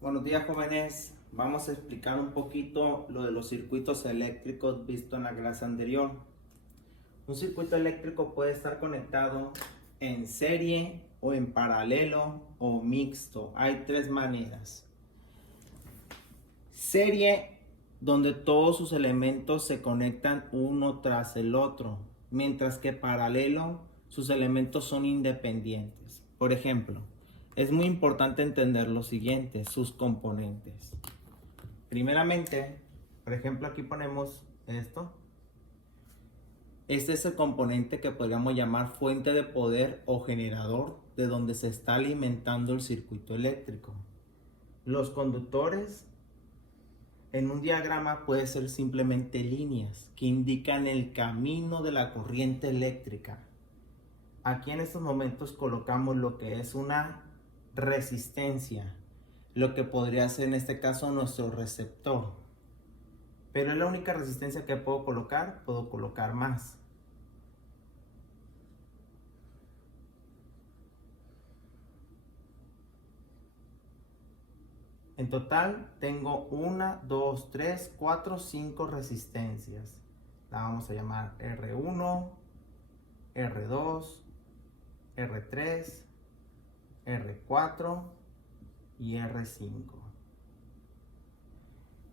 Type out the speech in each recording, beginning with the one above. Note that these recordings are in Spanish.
Buenos días, jóvenes. Vamos a explicar un poquito lo de los circuitos eléctricos visto en la clase anterior. Un circuito eléctrico puede estar conectado en serie o en paralelo o mixto. Hay tres maneras. Serie, donde todos sus elementos se conectan uno tras el otro, mientras que paralelo, sus elementos son independientes. Por ejemplo, es muy importante entender lo siguiente, sus componentes. Primeramente, por ejemplo, aquí ponemos esto. Este es el componente que podríamos llamar fuente de poder o generador, de donde se está alimentando el circuito eléctrico. Los conductores en un diagrama pueden ser simplemente líneas que indican el camino de la corriente eléctrica. Aquí en estos momentos colocamos lo que es una resistencia, lo que podría ser en este caso nuestro receptor. Pero es la única resistencia que puedo colocar más. En total tengo 1, 2, 3, 4, 5 resistencias. La vamos a llamar R1, R2, R3, R4 y R5.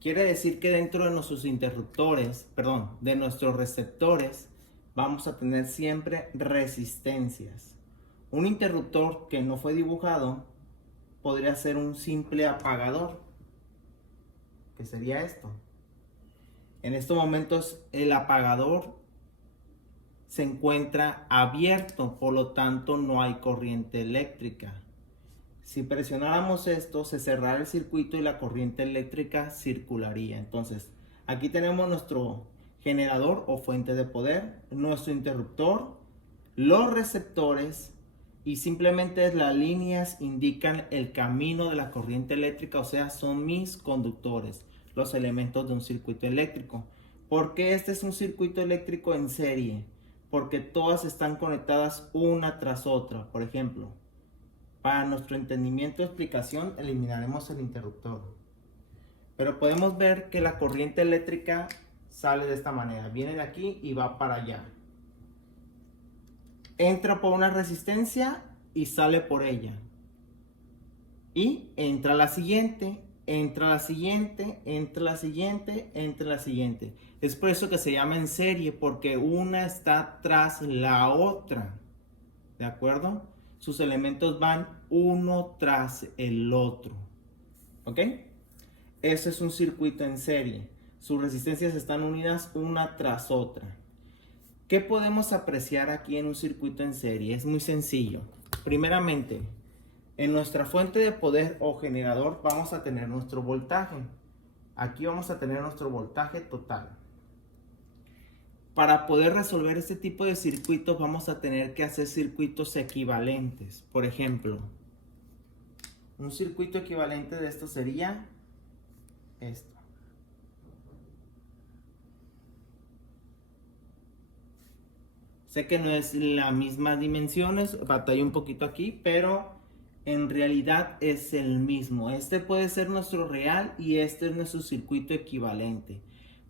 Quiere decir que dentro de nuestros interruptores, de nuestros receptores, vamos a tener siempre resistencias. Un interruptor que no fue dibujado podría ser un simple apagador, que sería esto. En estos momentos el apagador se encuentra abierto, por lo tanto no hay corriente eléctrica. Si presionáramos esto, se cerrará el circuito y la corriente eléctrica circularía. Entonces, aquí tenemos nuestro generador o fuente de poder, nuestro interruptor, los receptores, y simplemente las líneas indican el camino de la corriente eléctrica, o sea, son mis conductores, los elementos de un circuito eléctrico. ¿Por qué este es un circuito eléctrico en serie? Porque todas están conectadas una tras otra. Por ejemplo, para nuestro entendimiento y explicación eliminaremos el interruptor. Pero podemos ver que la corriente eléctrica sale de esta manera. Viene de aquí y va para allá. Entra por una resistencia y sale por ella. Y entra la siguiente, entra la siguiente, entra la siguiente, entra la siguiente. Es por eso que se llama en serie, porque una está tras la otra. ¿De acuerdo? Sus elementos van uno tras el otro. ¿Ok? Ese es un circuito en serie. Sus resistencias están unidas una tras otra. ¿Qué podemos apreciar aquí en un circuito en serie? Es muy sencillo. Primeramente, en nuestra fuente de poder o generador vamos a tener nuestro voltaje. Aquí vamos a tener nuestro voltaje total. Para poder resolver este tipo de circuitos vamos a tener que hacer circuitos equivalentes. Por ejemplo, un circuito equivalente de esto sería esto. Sé que no es la misma dimensiones, batallé un poquito aquí, pero en realidad es el mismo. Este puede ser nuestro real y este es nuestro circuito equivalente.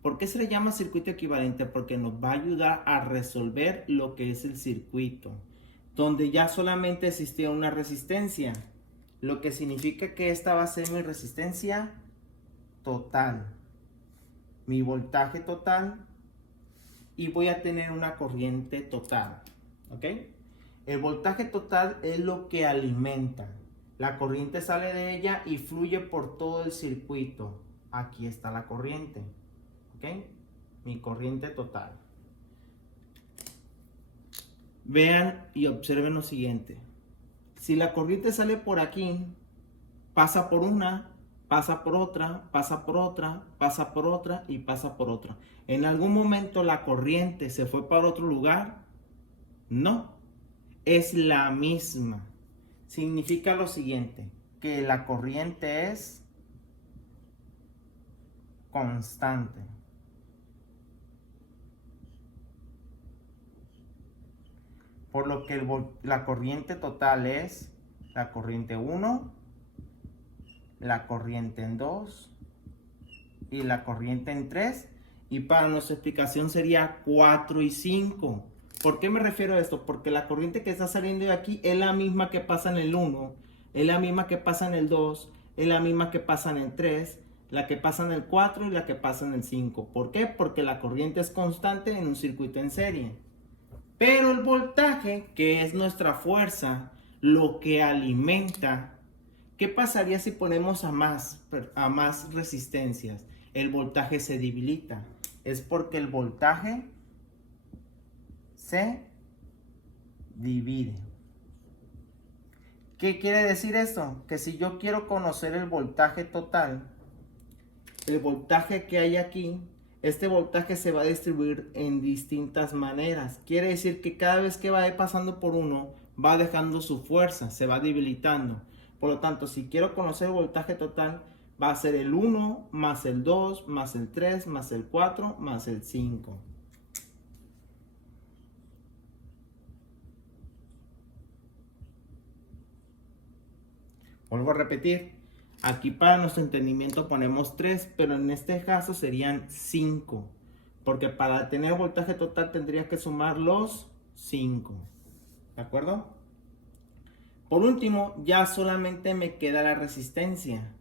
¿Por qué se le llama circuito equivalente? Porque nos va a ayudar a resolver lo que es el circuito, donde ya solamente existía una resistencia, lo que significa que esta va a ser mi resistencia total, mi voltaje total, y voy a tener una corriente total. ¿Ok? El voltaje total es lo que alimenta. La corriente sale de ella y fluye por todo el circuito. Aquí está la corriente. ¿Ok? Mi corriente total. Vean y observen lo siguiente. Si la corriente sale por aquí, pasa por una, pasa por otra, pasa por otra, pasa por otra y pasa por otra. ¿En algún momento la corriente se fue para otro lugar? No, es la misma. Significa lo siguiente, que la corriente es constante. Por lo que la corriente total es la corriente 1 la corriente en 2 y la corriente en 3. Y para nuestra explicación sería 4 y 5. ¿Por qué me refiero a esto? Porque la corriente que está saliendo de aquí es la misma que pasa en el 1, es la misma que pasa en el 2, es la misma que pasa en el 3, la que pasa en el 4 y la que pasa en el 5. ¿Por qué? Porque la corriente es constante en un circuito en serie. Pero el voltaje, que es nuestra fuerza, lo que alimenta, ¿qué pasaría si ponemos a más resistencias? El voltaje se debilita. Es porque el voltaje se divide. ¿Qué quiere decir esto? Que si yo quiero conocer el voltaje total, el voltaje que hay aquí, este voltaje se va a distribuir en distintas maneras. Quiere decir que cada vez que va pasando por uno, va dejando su fuerza, se va debilitando. Por lo tanto, si quiero conocer el voltaje total, va a ser el 1 más el 2 más el 3 más el 4 más el 5. Vuelvo a repetir, aquí para nuestro entendimiento ponemos 3, pero en este caso serían 5, porque para tener voltaje total tendrías que sumar los 5, ¿de acuerdo? Por último, ya solamente me queda la resistencia.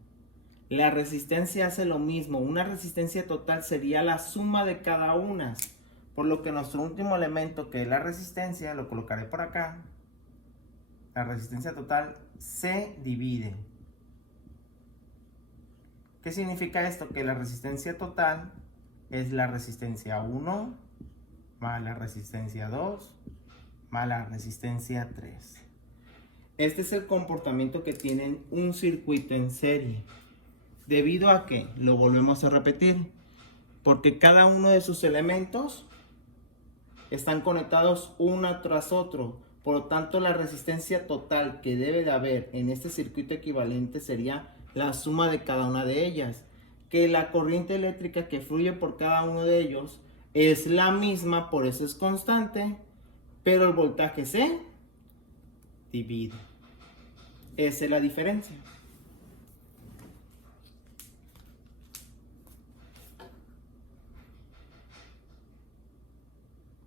La resistencia hace lo mismo, una resistencia total sería la suma de cada una, por lo que nuestro último elemento, que es la resistencia, lo colocaré por acá. La resistencia total se divide. ¿Qué significa esto? Que la resistencia total es la resistencia 1 más la resistencia 2 más la resistencia 3. Este es el comportamiento que tiene un circuito en serie. ¿Debido a qué? Lo volvemos a repetir. Porque cada uno de sus elementos están conectados uno tras otro. Por lo tanto, la resistencia total que debe de haber en este circuito equivalente sería la suma de cada una de ellas. Que la corriente eléctrica que fluye por cada uno de ellos es la misma, por eso es constante, pero el voltaje se divide. Esa es la diferencia.